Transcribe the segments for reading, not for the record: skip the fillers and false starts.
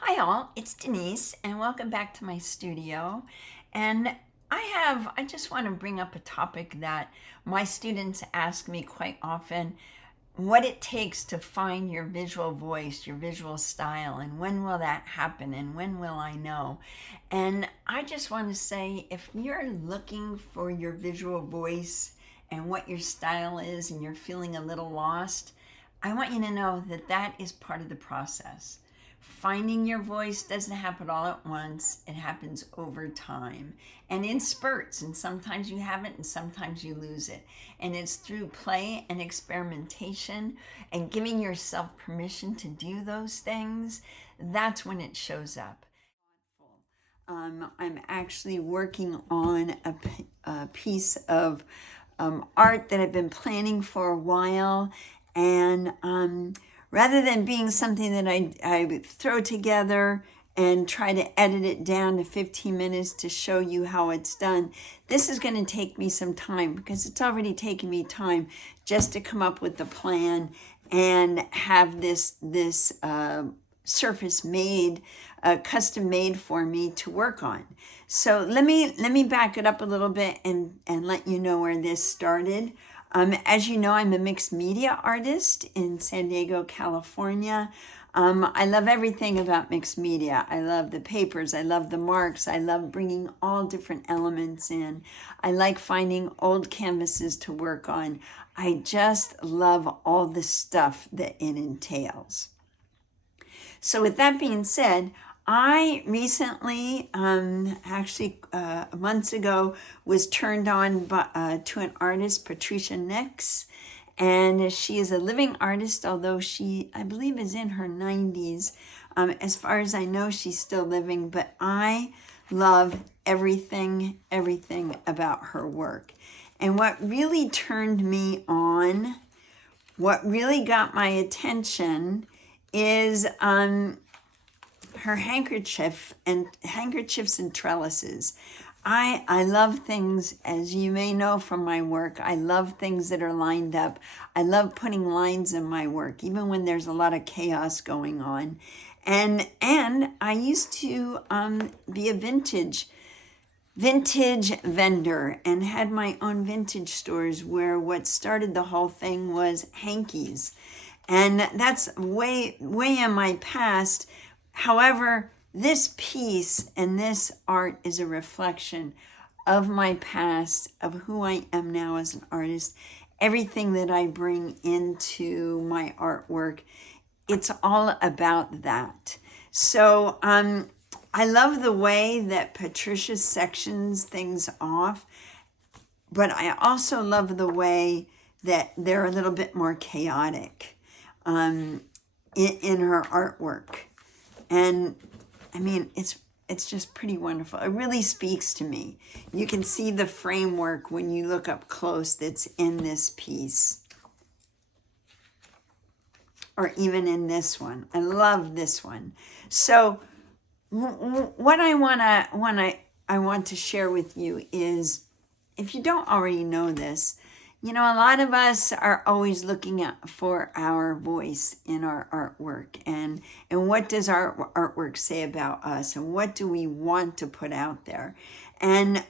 Hi all, it's Denise and welcome back to my studio. And I just want to bring up a topic that my students ask me quite often, what it takes to find your visual voice, your visual style, and when will that happen and when will I know? And I just want to say, if you're looking for your visual voice and what your style is and you're feeling a little lost, I want you to know that that is part of the process. Finding your voice doesn't happen all at once. It happens over time and in spurts. And sometimes you have it and sometimes you lose it. And it's through play and experimentation and giving yourself permission to do those things. That's when it shows up. I'm actually working on a piece of art that I've been planning for a while. And rather than being something that I throw together and try to edit it down to 15 minutes to show you how it's done, this is going to take me some time because it's already taken me time just to come up with the plan and have this surface made, custom made for me to work on. So let me back it up a little bit and let you know where this started. As you know, I'm a mixed media artist in San Diego, California. I love everything about mixed media. I love the papers. I love the marks. I love bringing all different elements in. I like finding old canvases to work on. I just love all the stuff that it entails. So with that being said, I recently, actually months ago, was turned on to an artist, Patricia Nix, and she is a living artist, although she, I believe, is in her 90s. As far as I know, she's still living, but I love everything about her work. And what really turned me on, what really got my attention is her handkerchiefs and trellises. I love things, as you may know from my work, I love things that are lined up. I love putting lines in my work, even when there's a lot of chaos going on. And I used to be a vintage vendor and had my own vintage stores where what started the whole thing was hankies. And that's way in my past. However, this piece and this art is a reflection of my past, of who I am now as an artist, everything that I bring into my artwork. It's all about that. So I love the way that Patricia sections things off, but I also love the way that they're a little bit more chaotic in her artwork. And I mean, it's just pretty wonderful. It really speaks to me. You can see the framework when you look up close that's in this piece. Or even in this one. I love this one. So what I want to share with you is, if you don't already know this, you know, a lot of us are always looking for our voice in our artwork, and what does our artwork say about us, and what do we want to put out there? And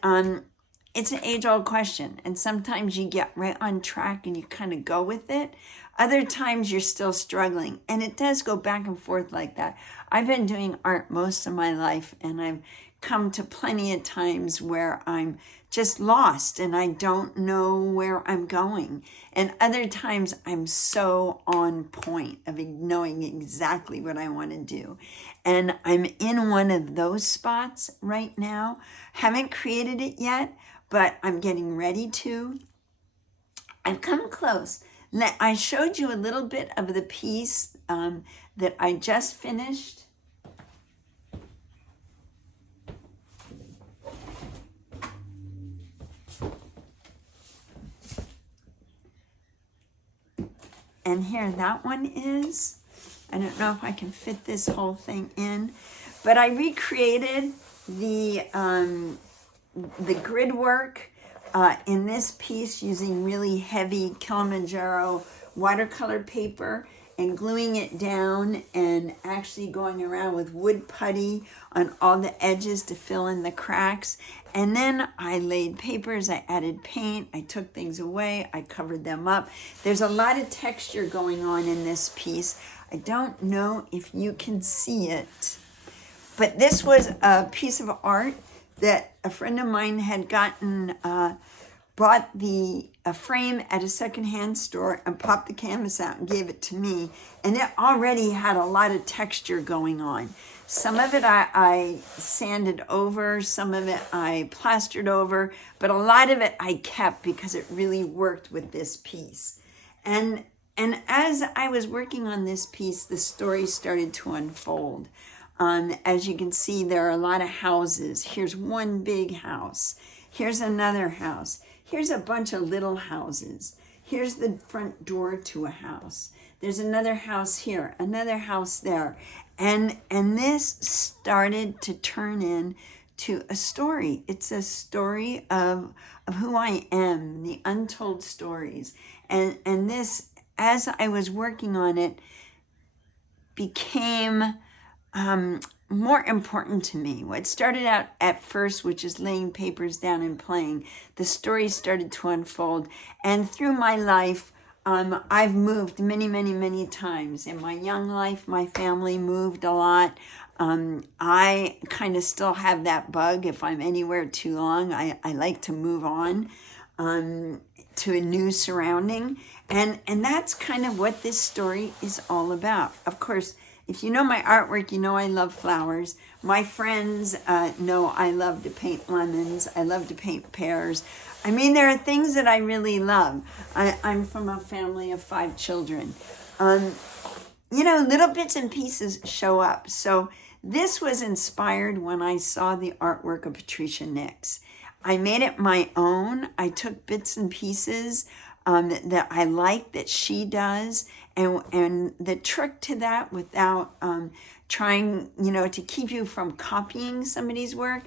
it's an age-old question, and sometimes you get right on track and you kind of go with it. Other times you're still struggling, and it does go back and forth like that. I've been doing art most of my life, and I've come to plenty of times where I'm just lost and I don't know where I'm going. And other times I'm so on point of knowing exactly what I want to do. And I'm in one of those spots right now. Haven't created it yet, but I'm getting ready to. I've come close. I showed you a little bit of the piece that I just finished. And here that one is. I don't know if I can fit this whole thing in, but I recreated the grid work in this piece using really heavy Kilimanjaro watercolor paper and gluing it down and actually going around with wood putty on all the edges to fill in the cracks. And then I laid papers, I added paint, I took things away, I covered them up. There's a lot of texture going on in this piece. I don't know if you can see it, but this was a piece of art that a friend of mine had gotten, bought a frame at a secondhand store and popped the canvas out and gave it to me. And it already had a lot of texture going on. Some of it I sanded over, some of it I plastered over, but a lot of it I kept because it really worked with this piece. And as I was working on this piece, the story started to unfold. As you can see, there are a lot of houses. Here's one big house. Here's another house. Here's a bunch of little houses. Here's the front door to a house. There's another house here, another house there. And this started to turn into a story. It's a story of who I am, the untold stories. And this, as I was working on it, became more important to me. What started out at first, which is laying papers down and playing, the story started to unfold. And through my life, I've moved many, many, many times. In my young life, my family moved a lot. I kind of still have that bug. If I'm anywhere too long, I like to move on to a new surrounding. And that's kind of what this story is all about. Of course, if you know my artwork, you know I love flowers. My friends know I love to paint lemons. I love to paint pears. I mean, there are things that I really love. I'm from a family of 5 children. Little bits and pieces show up. So this was inspired when I saw the artwork of Patricia Nix. I made it my own. I took bits and pieces that I like that she does. And the trick to that, without trying, to keep you from copying somebody's work,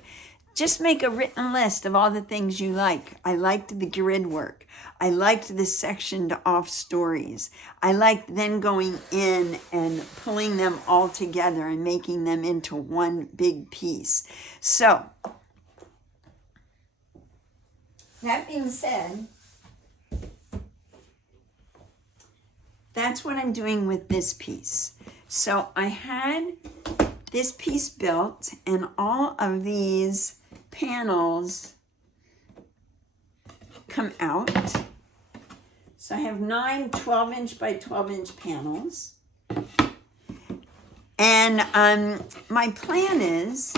just make a written list of all the things you like. I liked the grid work. I liked the sectioned off stories. I liked then going in and pulling them all together and making them into one big piece. So, that being said, that's what I'm doing with this piece. So I had this piece built, and all of these panels come out. So I have 9 12-inch by 12-inch panels. And my plan is,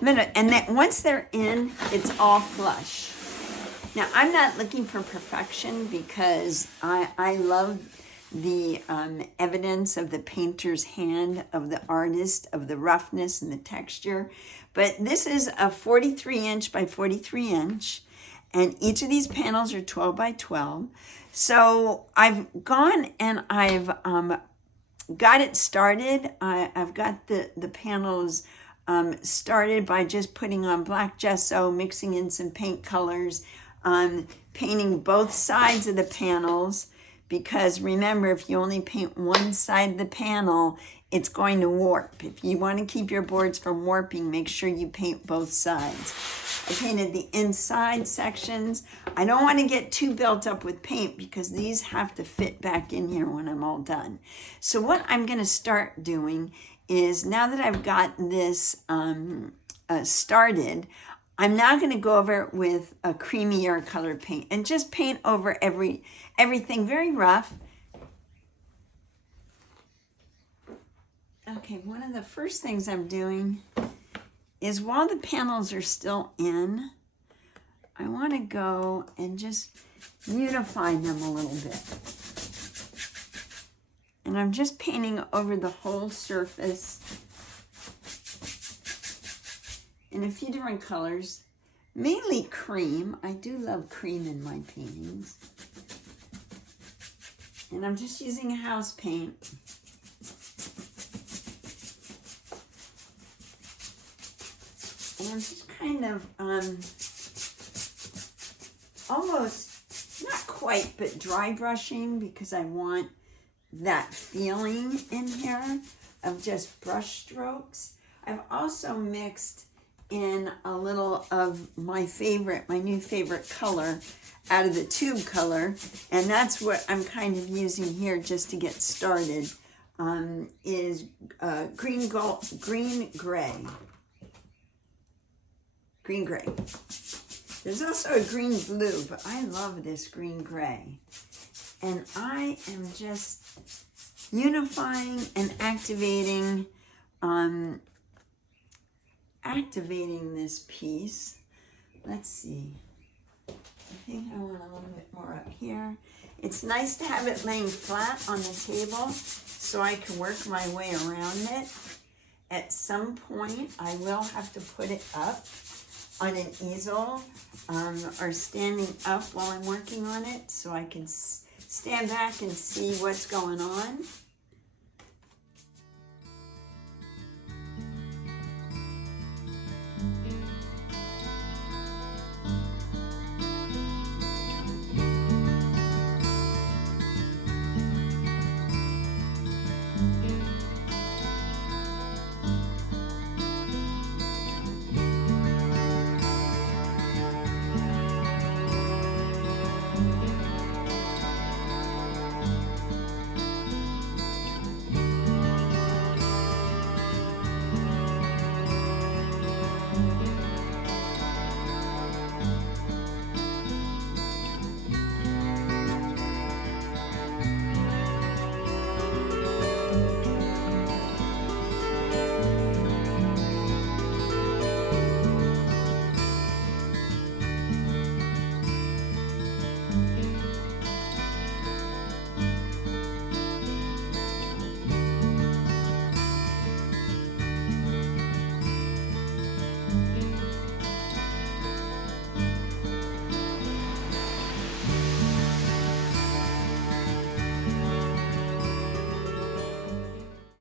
and that once they're in, it's all flush. Now, I'm not looking for perfection because I love the evidence of the painter's hand, of the artist, of the roughness and the texture. But this is a 43-inch by 43-inch, and each of these panels are 12 by 12. So I've gone and I've got it started. I've got the panels started by just putting on black gesso, mixing in some paint colors, painting both sides of the panels, because remember, if you only paint one side of the panel, it's going to warp. If you want to keep your boards from warping, make sure you paint both sides. I painted the inside sections. I don't want to get too built up with paint because these have to fit back in here when I'm all done. So what I'm going to start doing is, now that I've got this started, I'm now going to go over it with a creamier color paint and just paint over everything very rough. Okay, one of the first things I'm doing is, while the panels are still in, I want to go and just beautify them a little bit. And I'm just painting over the whole surface in a few different colors, mainly cream. I do love cream in my paintings. And I'm just using a house paint. And I'm just kind of almost, not quite quite, but dry brushing because I want that feeling in here of just brush strokes. I've also mixed in a little of my new favorite color out of the tube color, and that's what I'm kind of using here just to get started, is green gray. Green gray. There's also a green blue, but I love this green gray. And I am just unifying and activating this piece. Let's see. I think I want a little bit more up here. It's nice to have it laying flat on the table so I can work my way around it. At some point, I will have to put it up on an easel or standing up while I'm working on it so I can stand back and see what's going on.